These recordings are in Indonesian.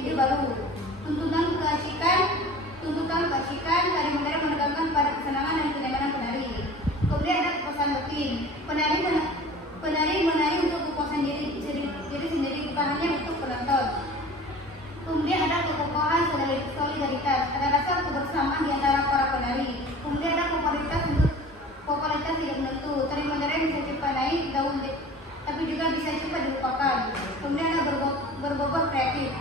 ide baru. Tuntutan keasikan tari modern menekankan pada kesenangan dan kenyamanan penari. Kemudian ada kepuasan batin. Penari menari untuk kepuasan diri sendiri, bukan hanya untuk penonton. Kemudian ada kekokohan solidaritas, ada rasa kebersamaan di antara para penari. Kemudian ada popularitas tidak menentu. Tari modern bisa cepat naik daun, tapi juga bisa cepat dilupakan. Kemudian ada berbobot kreatif.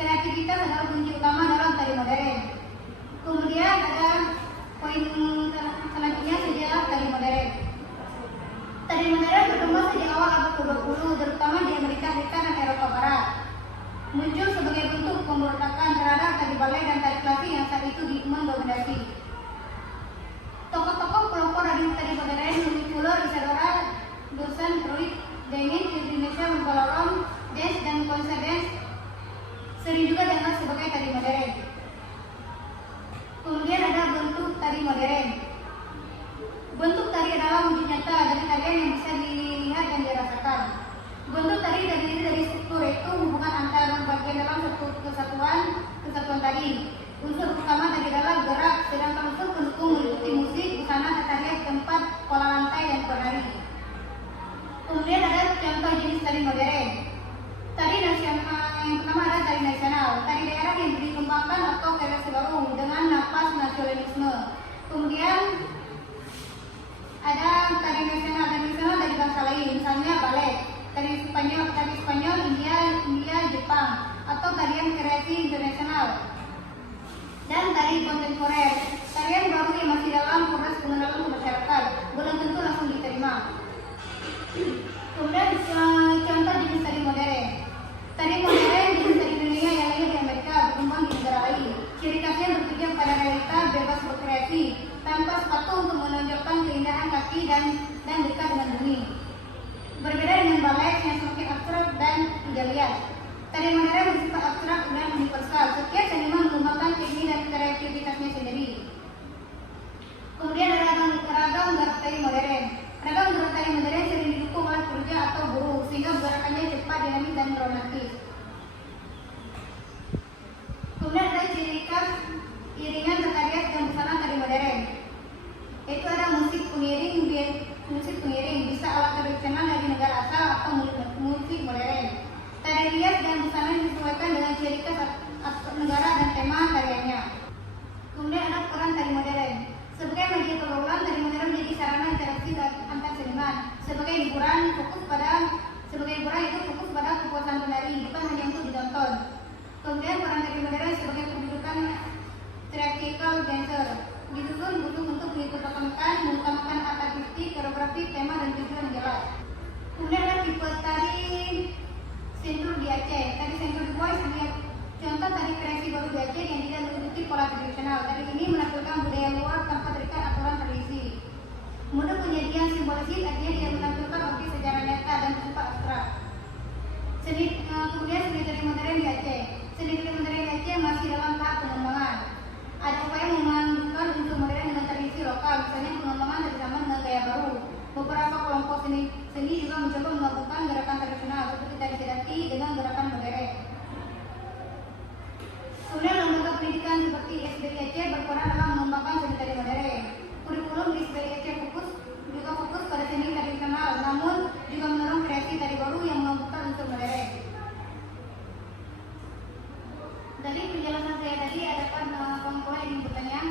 Kreativitas adalah kunci utama dalam tari modern. Kemudian ada poin selanjutnya sejarah tari modern. Tari modern berkembang sejak awal abad ke-20, terutama di Amerika Serikat dan Eropa Barat. Muncul sebagai bentuk pemberontakan terhadap tari balet dan tari klasik yang saat itu mendominasi. Tokoh-tokoh kelompok dari tari modern Louis Fuller, Isadora Duncan, Ruth Dennis, Indonesia Membalorong, Dance dan Konser Dance sering juga dianggap sebagai tari modern. Kemudian ada bentuk tari modern. Bentuk tari adalah wujud nyata dari tarian yang bisa dilihat dan dirasakan. Bentuk tari terdiri dari struktur, yaitu hubungan antar bagian dalam satu kesatuan tari. Unsur utama tadi adalah gerak, sedangkan unsur pendukung meliputi musik, busana, tarian, tempat, pola lantai, dan penari. Kemudian ada contoh jenis tari modern. Tari nasional, yang pertama ada tari nasional, tari daerah yang dikembangkan atau kreasi baru dengan nafas nasionalisme. Kemudian ada tari nasional dari bangsa lain, misalnya balet, tari Spanyol, India, Jepang, atau tarian kreasi internasional. Dan tari kontemporer, tarian baru yang masih dalam proses pengenalan ke masyarakat, belum tentu langsung diterima. Kemudian contoh jenis tari modern. Tari modern jenis tari dunia yang lahir di Amerika, berkembang di negara lain. Ciri khasnya berpijak pada realita, bebas berkreasi, tanpa sepatu untuk menonjolkan keindahan kaki dan dekat dengan bumi. Berbeda dengan balet yang semakin abstrak dan tidak lihat. Tari modern bersifat abstrak dan universal. Setiap seniman mengembangkan teknik dan kreativitasnya sendiri. Kemudian ada ragam gerak tari modern. Ragam gerak tari modern sering didukung oleh kerja atau buruh, sehingga gerakannya cepat, dinamis, dan romantis. Kemudian ada ciri khas iringan terkait dan busana tari modern. Yaitu ada musik pengiring, bisa alat tradisional dari negara asal atau musik modern. Tari rias dan busana disesuaikan dengan ciri khas negara dan tema tariannya. Kemudian ada peran tari modern. Sebagai media pergaulan, tari modern menjadi sarana interaksi antar seniman. Sebagai hiburan itu fokus pada kepuasan penari, bukan hanya untuk ditonton. Kemudian peran tari modern sebagai pendudukan theatrical dancer. Disusun untuk mengutamakan art artistik, koreografi, tema, dan tujuan yang jelas. Kemudian ada tipe tari sentur di Aceh. Tari sentur di Boys contoh tari kreasi baru di Aceh yang tidak mengikuti pola tradisional. Tari ini menampilkan budaya luar tanpa terikat aturan tradisi. Mode penyajian simbolisik, artinya tidak menampilkan objek secara nyata dan bersifat abstrak. Kemudian seni tari modern di Aceh. Seni tari modern di Aceh masih dalam tahap pengembangan. Ada upaya memandukan unsur modern dengan tradisi lokal, misalnya pengembangan kerjasama dengan gaya baru. Beberapa kelompok seni juga mencoba menggabungkan gerakan tradisional seperti tari sedati dengan gerakan modern. Kemudian lembaga pendidikan seperti SBY Aceh berperan dalam mengembangkan seni tari modern. Kurikulum di SBY Aceh fokus pada seni tradisional, namun juga mendorong kreasi tari baru yang menggabungkan unsur modern. Dari penjelasan saya tadi, adakah kawan-kawan yang ingin bertanya?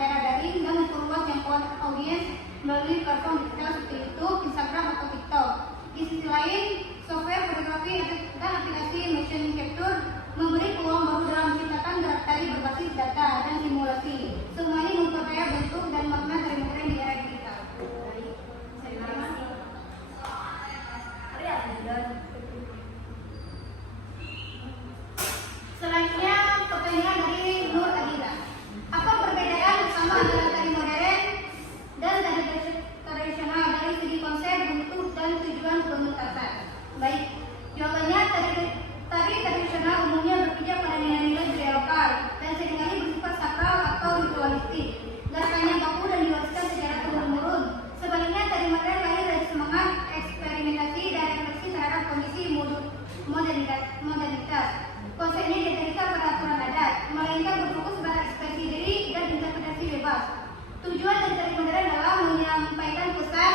secara daring dan memperluas jangkauan audiens melalui platform digital seperti YouTube, Instagram, atau TikTok. Di sisi lain, software fotografi dan aplikasi motion capture memberi peluang baru dalam menciptakan gerak tari berbasis data dan simulasi. Semua ini memperkaya bentuk dan makna tari modern di era digital. Selanjutnya pertanyaan dari Nur Adila. Apa perbedaan utama antara tari modern dan tari tradisional dari segi konsep, bentuk, dan tujuan pementasan? Baik, jawabannya tari tradisional umumnya berpijak pada nilai-nilai budaya lokal dan seringkali bersifat sakral atau ritualistik. Gerakannya baku dan diwariskan secara turun-temurun. Sebaliknya, tari modern lahir dari semangat eksperimentasi dan refleksi terhadap kondisi modernitas. Konsep ini tidak terikat pada aturan adat, melainkan berfokus pada ekspresi diri dan interpretasi bebas. Tujuan dari tari modern adalah menyampaikan pesan,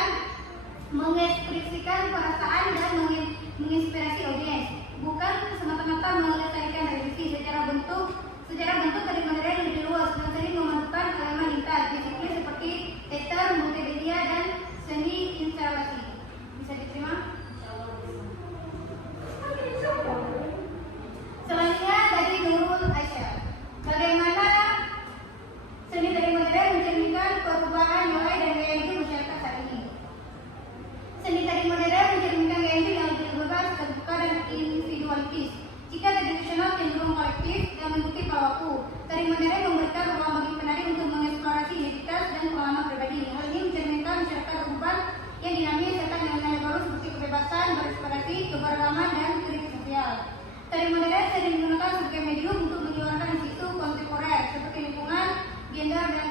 mengekspresikan perasaan, dan menginspirasi audiens, bukan semata-mata melestarikan tradisi. Secara bentuk tari modern lebih luas dan sering memerlukan elemen lintas disiplin seperti teater, multimedia, dan seni instalasi. Bisa diterima? Selanjutnya dari Nurul Aisyah. Bagaimana seni tari modern mencerminkan perubahan nilai dan gaya hidup masyarakat saat ini? Seni tari modern mencerminkan gaya hidup yang lebih bebas, terbuka, dan individualistis. Jika tradisional cenderung kolektif dan mengikuti pelaku, tari modern memberikan ruang bagi penari untuk mengeksplorasi identitas dan pengalaman pribadi. Hal ini mencerminkan masyarakat urban yang dinamis serta nilai-nilai baru seperti kebebasan berekspresi, keberagaman, dan kritik sosial. Tari modern sering digunakan sebagai medium untuk menyuarakan isu kontemporer seperti lingkungan, gender, dan